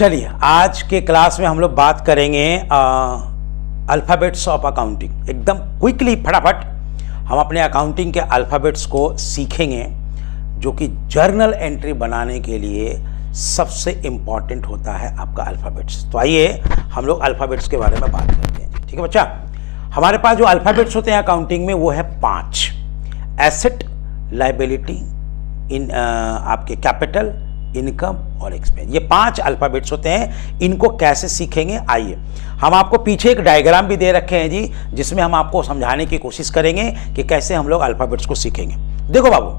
चलिए आज के क्लास में हम लोग बात करेंगे अल्फ़ाबेट्स ऑफ अकाउंटिंग। एकदम क्विकली फटाफट हम अपने अकाउंटिंग के अल्फ़ाबेट्स को सीखेंगे, जो कि जर्नल एंट्री बनाने के लिए सबसे इम्पॉर्टेंट होता है आपका अल्फ़ाबेट्स। तो आइए हम लोग अल्फ़ाबेट्स के बारे में बात करते हैं। ठीक है बच्चा, हमारे पास जो अल्फ़ाबेट्स होते हैं अकाउंटिंग में वो है 5। एसेट, लायबिलिटी, इन आपके कैपिटल, इनकम और एक्सपेंस। ये 5 अल्फ़ाबेट्स होते हैं। इनको कैसे सीखेंगे, आइए हम आपको पीछे एक डायग्राम भी दे रखे हैं जी, जिसमें हम आपको समझाने की कोशिश करेंगे कि कैसे हम लोग अल्फ़ाबेट्स को सीखेंगे। देखो बाबू,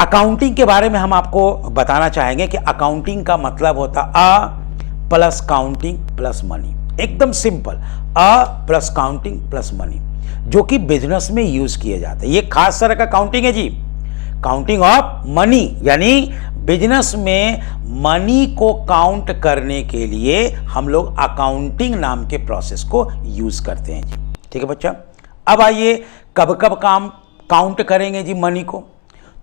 अकाउंटिंग के बारे में हम आपको बताना चाहेंगे कि अकाउंटिंग का मतलब होता अ प्लस काउंटिंग प्लस मनी। एकदम सिंपल, अ प्लस काउंटिंग प्लस मनी, जो कि बिजनेस में यूज किए जाते हैं। ये खास तरह का काउंटिंग है जी, काउंटिंग ऑफ मनी, यानी बिजनेस में मनी को काउंट करने के लिए हम लोग अकाउंटिंग नाम के प्रोसेस को यूज करते हैं जी। ठीक है बच्चा, अब आइए कब कब काम काउंट करेंगे जी मनी को।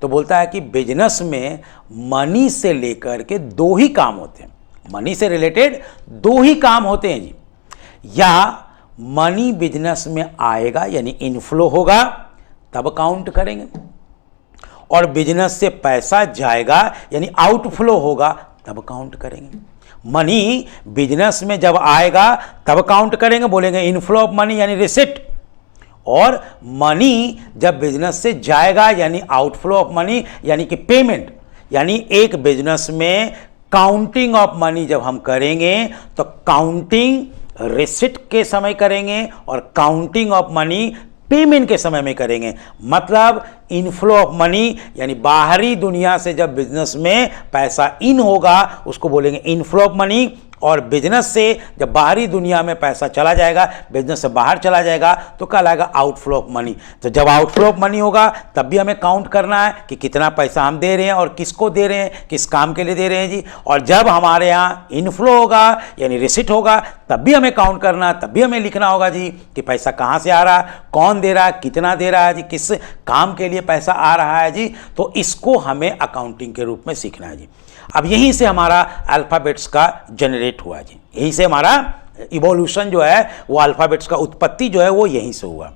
तो बोलता है कि बिजनेस में मनी से लेकर के 2 ही काम होते हैं, मनी से रिलेटेड 2 ही काम होते हैं जी। या मनी बिजनेस में आएगा यानी इनफ्लो होगा तब काउंट करेंगे, और बिजनेस से पैसा जाएगा यानी आउटफ्लो होगा तब काउंट करेंगे। मनी बिजनेस में जब आएगा तब काउंट करेंगे, बोलेंगे इनफ्लो ऑफ मनी यानी रिसिट। और मनी जब बिजनेस से जाएगा यानी आउटफ्लो ऑफ मनी यानी कि पेमेंट। यानी एक बिजनेस में काउंटिंग ऑफ मनी जब हम करेंगे तो काउंटिंग रिसिट के समय करेंगे और काउंटिंग ऑफ मनी पेमेंट के समय में करेंगे। मतलब इनफ्लो ऑफ मनी यानी बाहरी दुनिया से जब बिजनेस में पैसा इन होगा उसको बोलेंगे इनफ्लो ऑफ मनी, और बिजनेस से जब बाहरी दुनिया में पैसा चला जाएगा, बिजनेस से बाहर चला जाएगा तो कहलाएगा आउटफ्लो ऑफ मनी। तो जब आउटफ्लो ऑफ मनी होगा तब भी हमें काउंट करना है कि कितना पैसा हम दे रहे हैं और किसको दे रहे हैं, किस काम के लिए दे रहे हैं जी। और जब हमारे यहाँ इनफ्लो होगा यानी रिसिट होगा तब भी हमें काउंट करना है, तब भी हमें लिखना होगा जी कि पैसा कहाँ से आ रहा है, कौन दे रहा है, कितना दे रहा है जी, किस काम के लिए पैसा आ रहा है जी। तो इसको हमें अकाउंटिंग के रूप में सीखना है जी। अब यहीं से हमारा अल्फ़ाबेट्स का जनरेट हुआ जी, यहीं से हमारा इवोल्यूशन जो है वो अल्फ़ाबेट्स का उत्पत्ति जो है वो यहीं से हुआ।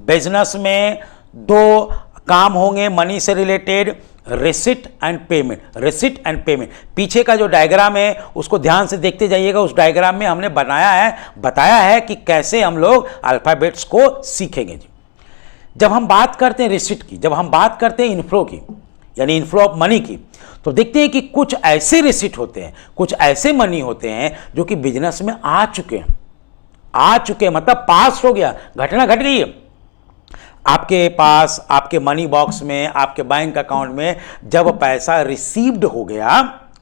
बिजनेस में 2 काम होंगे मनी से related, receipt and payment. Receipt and payment, पीछे का जो डायग्राम है उसको ध्यान से देखते जाइएगा। उस डायग्राम में हमने बताया है कि कैसे हम लोग अल्फ़ाबेट्स को सीखेंगे जी। जब हम बात करते हैं रिसिट की, जब हम बात करते हैं इनफ्लो की यानी इनफ्लो ऑफ मनी की, तो देखते हैं कि कुछ ऐसे रिसिट होते हैं, कुछ ऐसे मनी होते हैं जो कि बिजनेस में आ चुके हैं, मतलब पास हो गया, घटना घट गई है आपके पास, आपके मनी बॉक्स में, आपके बैंक अकाउंट में। जब पैसा रिसीव्ड हो गया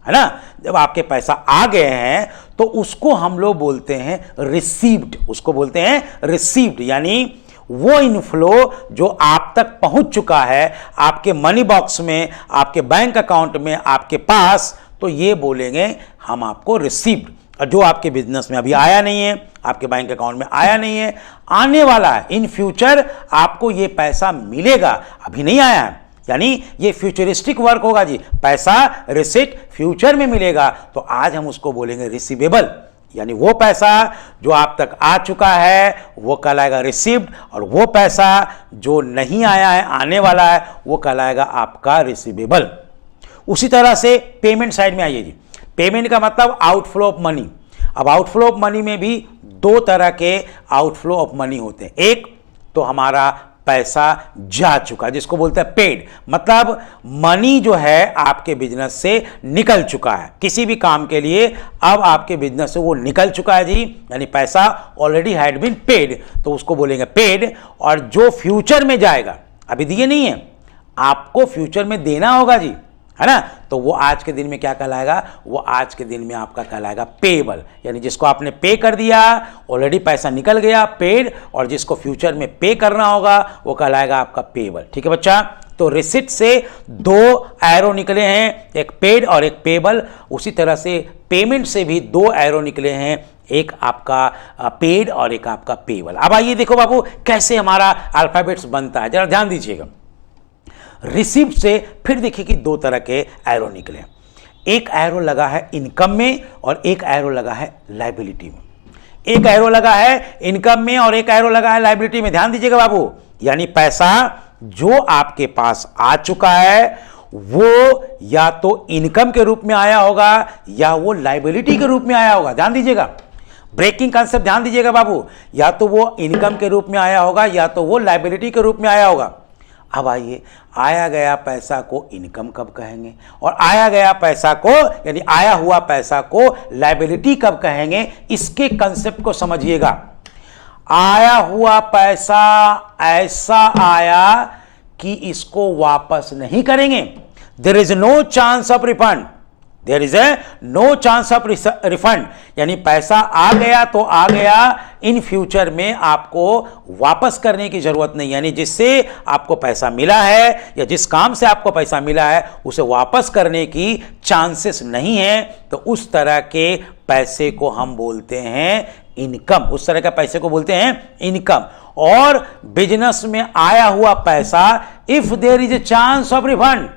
है ना, जब आपके पैसा आ गए हैं तो उसको हम लोग बोलते हैं रिसीव्ड, उसको बोलते हैं रिसीव्ड। यानी वो इनफ्लो जो आप तक पहुंच चुका है आपके मनी बॉक्स में, आपके बैंक अकाउंट में, आपके पास, तो ये बोलेंगे हम आपको रिसीव्ड। और जो आपके बिजनेस में अभी आया नहीं है, आपके बैंक अकाउंट में आया नहीं है, आने वाला है, इन फ्यूचर आपको ये पैसा मिलेगा, अभी नहीं आया है, यानी ये फ्यूचरिस्टिक वर्क होगा जी। पैसा रिसिट फ्यूचर में मिलेगा, तो आज हम उसको बोलेंगे रिसीवेबल। यानी वो पैसा जो आप तक आ चुका है वो कहलाएगा रिसीव्ड, और वो पैसा जो नहीं आया है, आने वाला है, वो कहलाएगा आपका रिसीवेबल। उसी तरह से पेमेंट साइड में आइए जी। पेमेंट का मतलब आउटफ्लो ऑफ मनी। अब आउटफ्लो ऑफ मनी में भी 2 तरह के आउटफ्लो ऑफ मनी होते हैं। एक तो हमारा पैसा जा चुका जिसको बोलते हैं पेड, मतलब मनी जो है आपके बिजनेस से निकल चुका है किसी भी काम के लिए, अब आपके बिजनेस से वो निकल चुका है जी, यानी पैसा ऑलरेडी हैड बीन पेड, तो उसको बोलेंगे पेड। और जो फ्यूचर में जाएगा, अभी दिए नहीं है, आपको फ्यूचर में देना होगा जी, है ना, तो वो आज के दिन में क्या कहलाएगा, वो आज के दिन में आपका कहलाएगा पेबल। यानी जिसको आपने पे कर दिया, ऑलरेडी पैसा निकल गया, पेड, और जिसको फ्यूचर में पे करना होगा वो कहलाएगा आपका पेबल। ठीक है बच्चा, तो रिसिट से 2 एरो निकले हैं, एक पेड और एक पेबल। उसी तरह से पेमेंट से भी 2 एरो निकले हैं, एक आपका पेड और एक आपका पेबल। अब आइए देखो बाबू कैसे हमारा अल्फ़ाबेट्स बनता है, जरा ध्यान दीजिएगा। रिसीव्ड से फिर देखिए कि 2 तरह के एरो निकले। एक एरो लगा है इनकम में और एक एरो लगा है लायबिलिटी में। एक एरो लगा है इनकम में और एक एरो लगा है लायबिलिटी में। ध्यान दीजिएगा बाबू, यानी पैसा जो आपके पास आ चुका है वो या तो इनकम के रूप में आया होगा या वो लायबिलिटी के रूप में आया होगा। ध्यान दीजिएगा, ब्रेकिंग कंसेप्ट ध्यान दीजिएगा बाबू, या तो वो इनकम के रूप में आया होगा या तो वो लायबिलिटी के रूप में आया होगा। अब आइए, आया गया पैसा को इनकम कब कहेंगे और आया गया पैसा को यानी आया हुआ पैसा को लायबिलिटी कब कहेंगे, इसके कंसेप्ट को समझिएगा। आया हुआ पैसा ऐसा आया कि इसको वापस नहीं करेंगे। There is no chance of refund, there is a no chance of refund, यानी पैसा आ गया तो आ गया, इन फ्यूचर में आपको वापस करने की जरूरत नहीं। यानी जिससे आपको पैसा मिला है या जिस काम से आपको पैसा मिला है उसे वापस करने की चांसेस नहीं है, तो उस तरह के पैसे को हम बोलते हैं इनकम। उस तरह के पैसे को बोलते हैं इनकम। और बिजनेस में आया हुआ पैसा, if there is a chance of refund,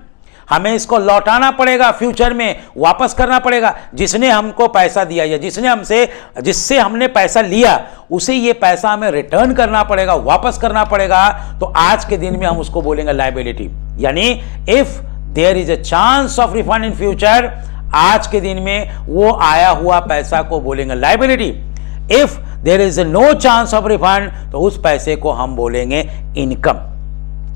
हमें इसको लौटाना पड़ेगा, फ्यूचर में वापस करना पड़ेगा। जिसने हमको पैसा दिया या जिससे हमने पैसा लिया उसे ये पैसा हमें रिटर्न करना पड़ेगा, वापस करना पड़ेगा। तो आज के दिन में हम उसको बोलेंगे लायबिलिटी। यानी if there is a chance of refund in future, आज के दिन में वो आया हुआ पैसा को बोलेंगे liability. If there is no chance of refund, तो उस पैसे को हम बोलेंगे इनकम।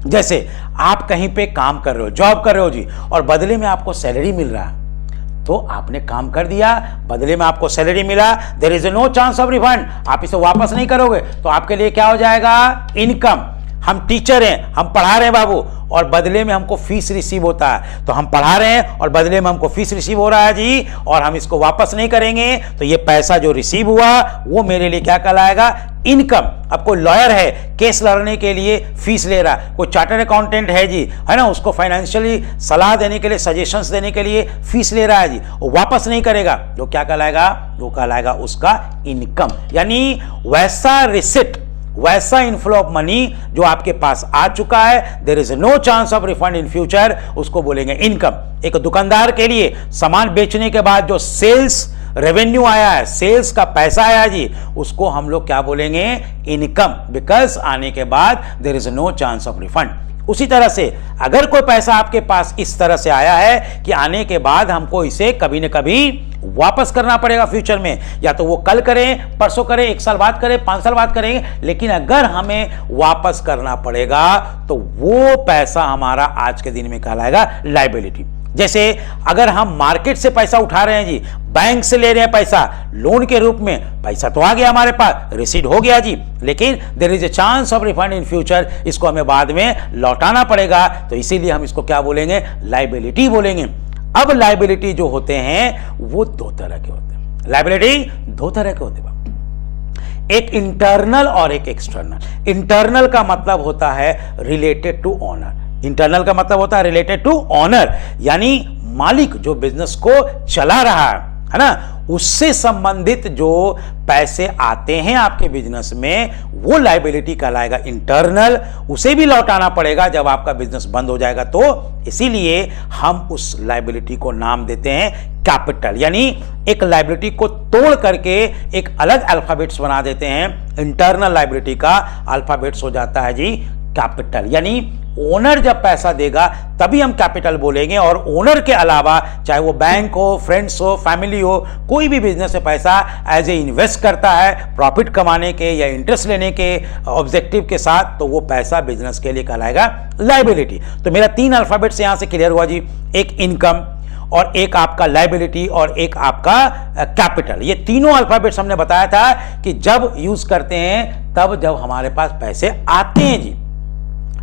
जैसे आप कहीं पे काम कर रहे हो, जॉब कर रहे हो जी, और बदले में आपको सैलरी मिल रहा है, तो आपने काम कर दिया, बदले में आपको सैलरी मिला, there is no chance of refund, आप इसे वापस नहीं करोगे, तो आपके लिए क्या हो जाएगा, इनकम। हम टीचर हैं, हम पढ़ा रहे हैं बाबू, और बदले में हमको फीस रिसीव होता है, तो हम पढ़ा रहे हैं और बदले में हमको फीस रिसीव हो रहा है जी, और हम इसको वापस नहीं करेंगे, तो ये पैसा जो रिसीव हुआ वो मेरे लिए क्या कहलाएगा, इनकम। अब कोई लॉयर है, केस लड़ने के लिए फीस ले रहा, कोई चार्टर्ड अकाउंटेंट है जी, है ना, उसको फाइनेंशियली सलाह देने के लिए, सजेशंस देने के लिए फीस ले रहा है जी, वो वापस नहीं करेगा, तो क्या कहलाएगा, वो कहलाएगा उसका इनकम। यानी वैसा रिसिप्ट, वैसा इनफ्लो ऑफ मनी जो आपके पास आ चुका है, there is no chance of refund in future, उसको बोलेंगे इनकम। एक दुकानदार के लिए सामान बेचने के बाद जो सेल्स रेवेन्यू आया है, सेल्स का पैसा आया जी, उसको हम लोग क्या बोलेंगे, इनकम, बिकॉज आने के बाद there is no chance of refund. उसी तरह से अगर कोई पैसा आपके पास इस तरह से आया है कि आने के बाद हमको इसे कभी न कभी वापस करना पड़ेगा फ्यूचर में, या तो वो कल करें, परसों करें, 1 साल बाद करें, 5 साल बाद करेंगे, लेकिन अगर हमें वापस करना पड़ेगा तो वो पैसा हमारा आज के दिन में कहलाएगा लायबिलिटी। जैसे अगर हम मार्केट से पैसा उठा रहे हैं जी, बैंक से ले रहे हैं पैसा लोन के रूप में, पैसा तो आ गया हमारे पास, रिसीट हो गया जी, लेकिन there is a chance of refund in future, इसको हमें बाद में लौटाना पड़ेगा, तो इसीलिए हम इसको क्या बोलेंगे, लायबिलिटी बोलेंगे। अब लायबिलिटी जो होते हैं वो 2 तरह के होते हैं। लायबिलिटी 2 तरह के होते हैं, एक इंटरनल और एक एक्सटर्नल। इंटरनल का मतलब होता है रिलेटेड टू ऑनर, इंटरनल का मतलब होता है रिलेटेड टू ऑनर, यानी मालिक जो बिजनेस को चला रहा है ना, उससे संबंधित जो पैसे आते हैं आपके बिजनेस में, वो लायबिलिटी कहलाएगा इंटरनल। उसे भी लौटाना पड़ेगा जब आपका बिजनेस बंद हो जाएगा, तो इसीलिए हम उस लायबिलिटी को नाम देते हैं कैपिटल। यानी एक लायबिलिटी को तोड़ करके एक अलग अल्फाबेट्स बना देते हैं, इंटरनल लायबिलिटी का अल्फाबेट्स हो जाता है जी कैपिटल। यानी ओनर जब पैसा देगा तभी हम कैपिटल बोलेंगे, और ओनर के अलावा चाहे वो बैंक हो, फ्रेंड्स हो, फैमिली हो, कोई भी बिजनेस में पैसा एज ए इन्वेस्ट करता है प्रॉफिट कमाने के या इंटरेस्ट लेने के ऑब्जेक्टिव के साथ, तो वो पैसा बिजनेस के लिए कहलाएगा लायबिलिटी। तो मेरा 3 अल्फाबेट्स यहां से क्लियर हुआ जी, एक इनकम और एक आपका लायबिलिटी और एक आपका कैपिटल। ये तीनों अल्फाबेट्स हमने बताया था कि जब यूज करते हैं तब जब हमारे पास पैसे आते हैं जी,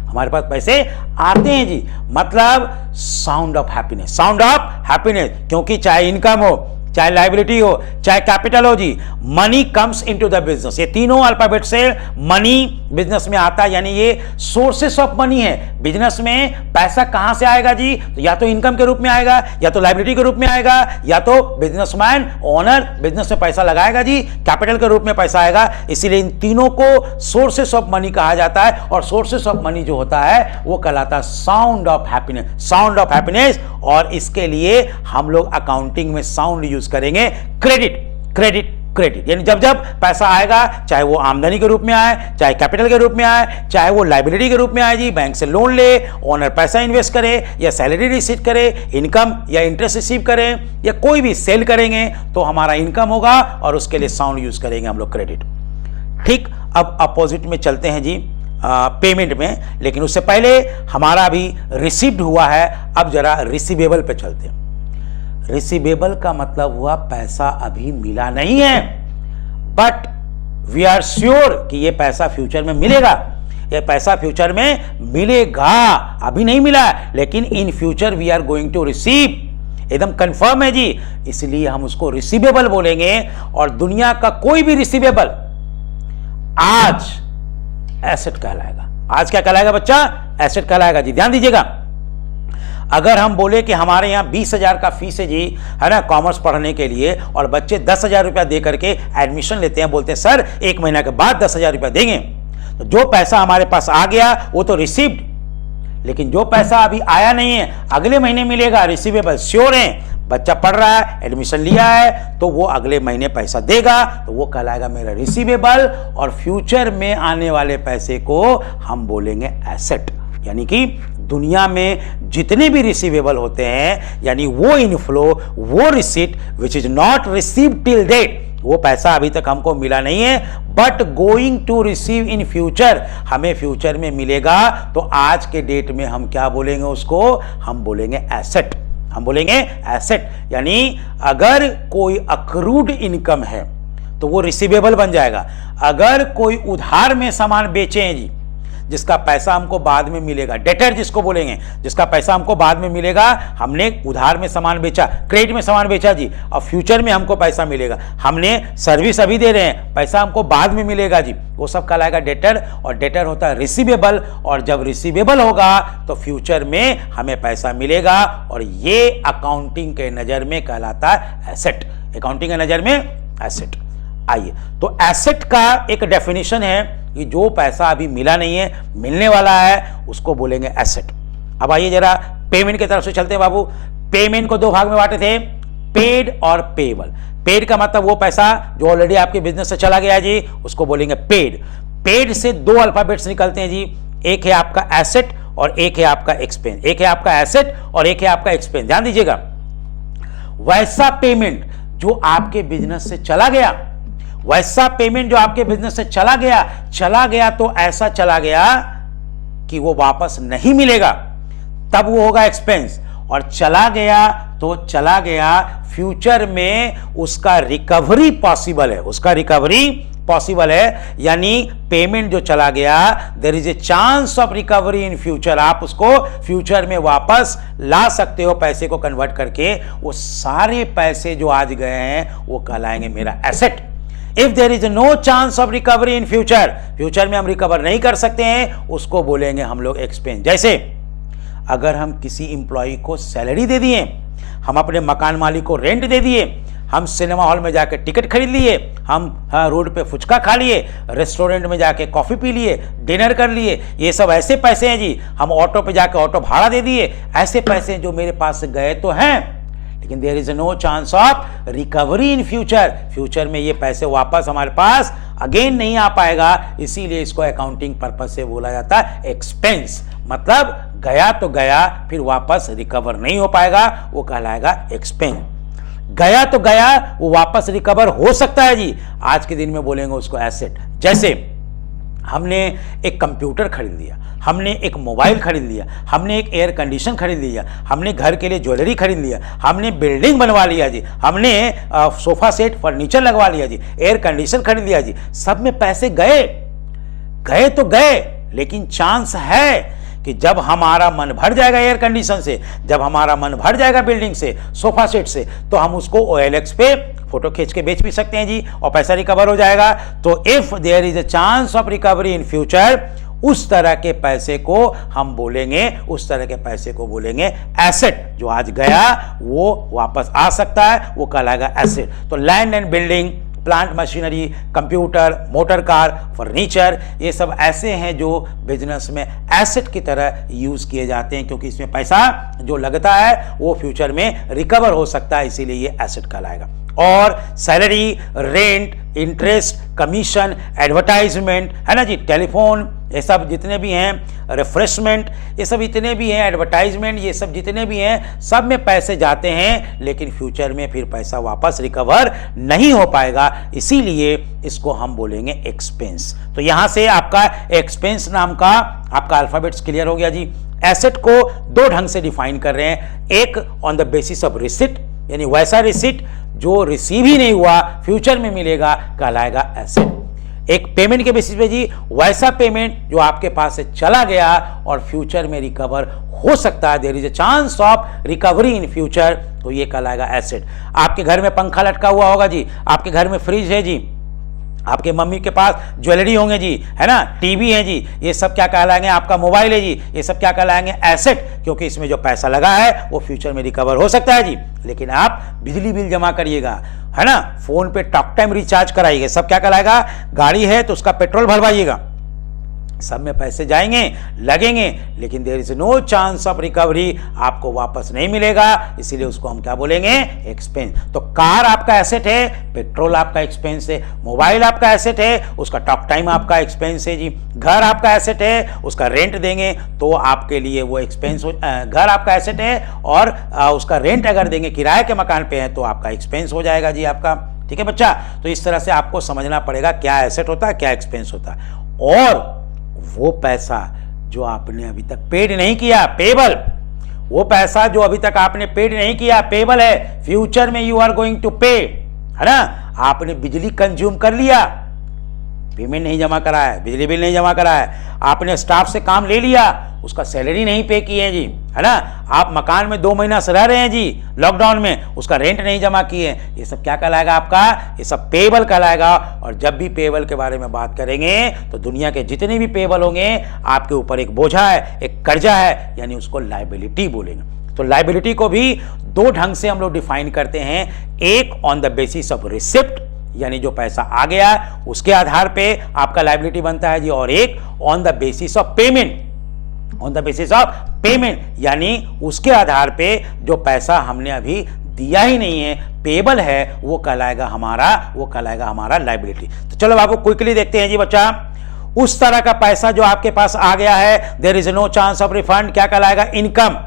हमारे पास पैसे आते हैं जी, मतलब sound of happiness, sound of happiness, क्योंकि चाहे इनकम हो, चाहे लायबिलिटी हो, चाहे कैपिटल हो जी, money comes into the business. ये तीनों अल्फाबेट से मनी बिजनेस में आता है, यानी ये सोर्सेस ऑफ मनी है। बिजनेस में पैसा कहां से आएगा जी? तो या तो इनकम के रूप में आएगा, या तो लायबिलिटी के रूप में आएगा, या तो बिजनेसमैन ओनर बिजनेस में पैसा लगाएगा जी, कैपिटल के रूप में पैसा आएगा। इसीलिए इन तीनों को सोर्सेस ऑफ मनी कहा जाता है, और सोर्सेस ऑफ मनी जो होता है वो कहलाता है sound of happiness, sound of happiness. और इसके लिए हम लोग अकाउंटिंग में साउंड यूज करेंगे, क्रेडिट क्रेडिट क्रेडिट। यानी जब जब पैसा आएगा, चाहे वो आमदनी के रूप में आए, चाहे कैपिटल के रूप में आए, चाहे वो लायबिलिटी के रूप में आए जी, बैंक से लोन ले, ओनर पैसा इन्वेस्ट करे, या सैलरी रिसीव करे, इनकम या इंटरेस्ट रिसीव करें, या कोई भी सेल करेंगे तो हमारा इनकम होगा, और उसके लिए साउंड यूज करेंगे हम लोग क्रेडिट। ठीक, अब अपोजिट में चलते हैं जी, पेमेंट में। लेकिन उससे पहले हमारा अभी रिसीव्ड हुआ है, अब जरा रिसीवेबल पे चलते हैं। रिसीवेबल का मतलब हुआ पैसा अभी मिला नहीं है, बट वी आर श्योर कि ये पैसा फ्यूचर में मिलेगा, ये पैसा फ्यूचर में मिलेगा। अभी नहीं मिला लेकिन in future we are going to receive, एकदम कंफर्म है जी, इसलिए हम उसको रिसीवेबल बोलेंगे। और दुनिया का कोई भी रिसीवेबल आज एसेट कहलाएगा। आज क्या कहलाएगा बच्चा? एसेट कहलाएगा जी। ध्यान दीजिएगा, अगर हम बोले कि हमारे यहाँ 20,000 का फीस है जी, है ना, कॉमर्स पढ़ने के लिए, और बच्चे 10,000 रुपया दे करके एडमिशन लेते हैं, बोलते हैं सर 1 महीना के बाद 10,000 रुपया देंगे, तो जो पैसा हमारे पास आ गया वो तो रिसीव्ड, लेकिन जो पैसा अभी आया नहीं है अगले महीने मिलेगा, रिसीवेबल श्योर है। बच्चा पढ़ रहा है, एडमिशन लिया है, तो वो अगले महीने पैसा देगा, तो वो कहलाएगा मेरा रिसीवेबल। और फ्यूचर में आने वाले पैसे को हम बोलेंगे एसेट। यानी कि दुनिया में जितने भी रिसीवेबल होते हैं, यानी वो इनफ्लो, वो receipt which is not received till date, वो पैसा अभी तक हमको मिला नहीं है, but going to receive in future, हमें फ्यूचर में मिलेगा, तो आज के डेट में हम क्या बोलेंगे उसको? हम बोलेंगे एसेट। हम बोलेंगे एसेट। यानी अगर कोई अक्रूड इनकम है तो वो रिसीवेबल बन जाएगा। अगर कोई उधार में सामान बेचे हैं जी, जिसका पैसा हमको बाद में मिलेगा, डेटर जिसको बोलेंगे, जिसका पैसा हमको बाद में मिलेगा, हमने उधार में सामान बेचा, क्रेडिट में सामान बेचा जी, और फ्यूचर में हमको पैसा मिलेगा, हमने सर्विस अभी दे रहे हैं, पैसा हमको बाद में मिलेगा जी, वो सब कहलाएगा डेटर। और डेटर होता है रिसीवेबल, और जब रिसीवेबल होगा तो फ्यूचर में हमें पैसा मिलेगा, और ये अकाउंटिंग के नजर में कहलाता है एसेट। अकाउंटिंग के नजर में एसेट। आइए, तो एसेट का एक डेफिनेशन है कि जो पैसा अभी मिला नहीं है, मिलने वाला है, उसको बोलेंगे एसेट। अब आइए जरा पेमेंट की तरफ से चलते हैं बाबू। पेमेंट को 2 भाग में बांटे थे, पेड और पेबल। पेड का मतलब वो पैसा जो ऑलरेडी आपके बिजनेस से चला गया जी, उसको बोलेंगे पेड। पेड से 2 अल्फाबेट्स निकलते हैं जी, एक है आपका एसेट और एक है आपका एक्सपेंस। एक है आपका एसेट और एक है आपका एक्सपेंस। ध्यान दीजिएगा, वैसा पेमेंट जो आपके बिजनेस से चला गया, वैसा पेमेंट जो आपके बिजनेस से चला गया तो ऐसा चला गया कि वो वापस नहीं मिलेगा, तब वो होगा एक्सपेंस। और चला गया तो चला गया, फ्यूचर में उसका रिकवरी पॉसिबल है, उसका रिकवरी पॉसिबल है। यानी पेमेंट जो चला गया, there is a chance of recovery in future, आप उसको फ्यूचर में वापस ला सकते हो पैसे को कन्वर्ट करके। वो सारे पैसे जो आज गए हैं वो कहलाएंगे मेरा asset. If there is no chance of recovery in future, future में हम रिकवर नहीं कर सकते हैं, उसको बोलेंगे हम लोग एक्सपेंस। जैसे अगर हम किसी इंप्लॉय को सैलरी दे दिए, हम अपने मकान मालिक को रेंट दे दिए, हम सिनेमा हॉल में जाके टिकट खरीद लिए, हम रोड पे फुचका खा लिए, रेस्टोरेंट में जाके कॉफी पी लिए, डिनर कर लिए, ये सब ऐसे पैसे हैं जी। हम ऑटो पे जाके ऑटो भाड़ा दे दिए, ऐसे पैसे जो मेरे पास गए तो हैं, लेकिन there is no chance of recovery in future, future में ये पैसे वापस हमारे पास अगेन नहीं आ पाएगा। इसीलिए इसको अकाउंटिंग पर्पज से बोला जाता है एक्सपेंस। मतलब गया तो गया, फिर वापस रिकवर नहीं हो पाएगा, वो कहलाएगा एक्सपेंस। गया तो गया, वो वापस रिकवर हो सकता है जी, आज के दिन में बोलेंगे उसको एसेट। जैसे हमने एक कंप्यूटर खरीद लिया, हमने एक मोबाइल खरीद लिया, हमने एक एयर कंडीशन खरीद लिया, हमने घर के लिए ज्वेलरी खरीद लिया, हमने बिल्डिंग बनवा लिया जी, हमने सोफा सेट फर्नीचर लगवा लिया जी, एयर कंडीशन खरीद लिया जी। सब में पैसे गए तो गए, लेकिन चांस है कि जब हमारा मन भर जाएगा एयर कंडीशन से, जब हमारा मन भर जाएगा बिल्डिंग से, सोफा सेट से, तो हम उसको OLX पे फोटो खींच के बेच भी सकते हैं जी, और पैसा रिकवर हो जाएगा। तो if there is a chance of recovery in future, उस तरह के पैसे को हम बोलेंगे, उस तरह के पैसे को बोलेंगे एसेट। जो आज गया वो वापस आ सकता है, वो कहलाएगा एसेट। तो land and building, plant machinery, computer, motor car, furniture, ये सब ऐसे हैं जो बिजनेस में एसेट की तरह यूज किए जाते हैं, क्योंकि इसमें पैसा जो लगता है वो फ्यूचर में रिकवर हो सकता है, इसीलिए ये एसेट कहलाएगा। और salary, rent, interest, commission, advertisement, है ना जी, टेलीफोन, ये सब जितने भी हैं, रिफ्रेशमेंट, ये सब इतने भी हैं, एडवर्टाइजमेंट, ये सब जितने भी हैं, सब में पैसे जाते हैं, लेकिन फ्यूचर में फिर पैसा वापस रिकवर नहीं हो पाएगा, इसीलिए इसको हम बोलेंगे एक्सपेंस। तो यहां से आपका एक्सपेंस नाम का आपका अल्फाबेट्स क्लियर हो गया जी। एसेट को दो ढंग से डिफाइन कर रहे हैं, एक on the basis of receipt, यानी वैसा रिसिट जो रिसीव ही नहीं हुआ, फ्यूचर में मिलेगा, कहलाएगा एसेट। एक पेमेंट के बेसिस पे जी, वैसा पेमेंट जो आपके पास से चला गया और फ्यूचर में रिकवर हो सकता है, there is a chance of recovery in future, तो ये कहलाएगा एसेट। आपके घर में पंखा लटका हुआ होगा जी, आपके घर में फ्रिज है जी, आपके मम्मी के पास ज्वेलरी होंगे जी, है ना, टीवी है जी, ये सब क्या कहलाएंगे, आपका मोबाइल है जी, ये सब क्या कहलाएंगे एसेट, क्योंकि इसमें जो पैसा लगा है वो फ्यूचर में रिकवर हो सकता है जी। लेकिन आप बिजली बिल जमा करिएगा, है ना, फोन पे टॉक टाइम रिचार्ज कराइएगा, सब क्या कहलाएगा, गाड़ी है तो उसका पेट्रोल भरवाइएगा, सब में पैसे जाएंगे, लगेंगे, लेकिन there is no chance of recovery, आपको वापस नहीं मिलेगा, इसीलिए उसको हम क्या बोलेंगे, एक्सपेंस। तो कार आपका एसेट है, पेट्रोल आपका एक्सपेंस है, मोबाइल आपका एसेट है, उसका टॉक टाइम आपका एक्सपेंस है जी, घर आपका एसेट है, उसका रेंट देंगे तो आपके लिए वो एक्सपेंस घर आपका एसेट है, और उसका रेंट अगर देंगे, किराए के मकान पे है, तो आपका एक्सपेंस हो जाएगा जी आपका। ठीक है बच्चा, तो इस तरह से आपको समझना पड़ेगा क्या एसेट होता है, क्या एक्सपेंस होता है। और वो पैसा जो आपने अभी तक पेड नहीं किया, पेबल, वो पैसा जो अभी तक आपने पेड नहीं किया, पेबल है, फ्यूचर में यू आर गोइंग टू पे, है ना। आपने बिजली कंज्यूम कर लिया, पेमेंट नहीं जमा करा है, बिजली बिल नहीं जमा करा है, आपने स्टाफ से काम ले लिया, उसका सैलरी नहीं पे किए जी, है ना, आप मकान में 2 महीना से रह रहे हैं जी लॉकडाउन में, उसका रेंट नहीं जमा किए, ये सब क्या कहलाएगा आपका, ये सब पेबल कहलाएगा। और जब भी पेबल के बारे में बात करेंगे तो दुनिया के जितने भी पेबल होंगे, आपके ऊपर एक बोझा है, एक कर्जा है, यानी उसको लायबिलिटी बोलेंगे। तो लायबिलिटी को भी दो ढंग से हम लोग डिफाइन करते हैं, एक on the basis of receipt, यानी जो पैसा आ गया उसके आधार पे आपका लायबिलिटी बनता है जी, और एक on the basis of payment, on the basis of payment, यानी उसके आधार पे जो पैसा हमने अभी दिया ही नहीं है, पेबल है, वो कहलाएगा हमारा लायबिलिटी। तो चलो आपको क्विकली देखते हैं जी बच्चा। उस तरह का पैसा जो आपके पास आ गया है, there is no chance of refund, क्या कहलाएगा, इनकम।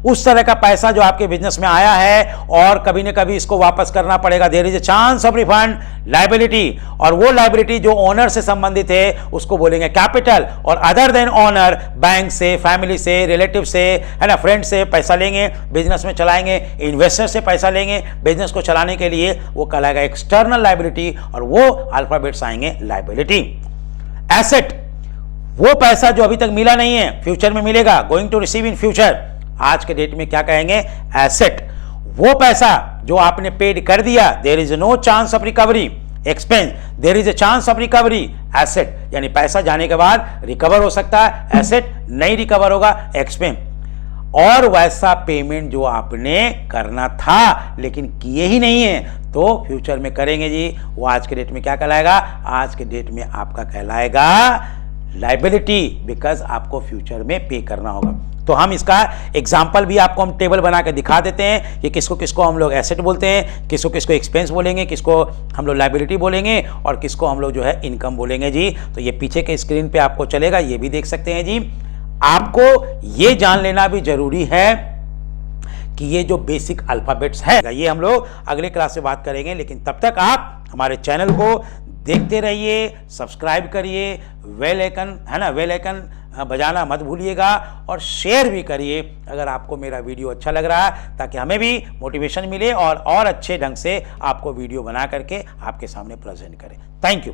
उस तरह का पैसा जो आपके बिजनेस में आया है और कभी न कभी इसको वापस करना पड़ेगा, there is a chance of refund, liability. और वो लायबिलिटी जो ओनर से संबंधित है उसको बोलेंगे कैपिटल। और अदर देन ओनर, बैंक से, फैमिली से, रिलेटिव से, है ना, फ्रेंड से पैसा लेंगे, बिजनेस में चलाएंगे, इन्वेस्टर से पैसा लेंगे बिजनेस को चलाने के लिए, वो कहलाएगा एक्सटर्नल लायबिलिटी, और वो अल्फाबेट्स आएंगे लायबिलिटी। एसेट, वो पैसा जो अभी तक मिला नहीं है, फ्यूचर में मिलेगा, going to receive in future, आज के डेट में क्या कहेंगे, एसेट। वो पैसा जो आपने पेड कर दिया, there is no chance of recovery, expense, there is a chance of recovery, asset, यानी पैसा जाने के बाद रिकवर हो सकता है, एसेट, नहीं रिकवर होगा, एक्सपेंस। और वैसा पेमेंट जो आपने करना था लेकिन किए ही नहीं है, तो फ्यूचर में करेंगे जी, वो आज के डेट में क्या कहलाएगा, आज के डेट में आपका कहलाएगा लायबिलिटी, बिकॉज आपको फ्यूचर में पे करना होगा। तो हम इसका एग्जाम्पल भी आपको हम टेबल बना के दिखा देते हैं कि किसको किसको हम लोग एसेट बोलते हैं, किसको किसको एक्सपेंस बोलेंगे, किसको हम लोग लायबिलिटी बोलेंगे, और किसको हम लोग जो है इनकम बोलेंगे जी। तो ये पीछे के स्क्रीन पे आपको चलेगा, ये भी देख सकते हैं जी। आपको ये जान लेना भी जरूरी है कि ये जो बेसिक अल्फाबेट्स है, ये हम लोग अगले क्लास में बात करेंगे, लेकिन तब तक आप हमारे चैनल को देखते रहिए, सब्सक्राइब करिए, बेल आइकन, है ना, बेल आइकन बजाना मत भूलिएगा, और भी करिए अगर आपको मेरा वीडियो अच्छा लग रहा है, ताकि हमें भी मोटिवेशन मिले और अच्छे ढंग से आपको वीडियो बना करके आपके सामने प्रेजेंट करें। Thank you.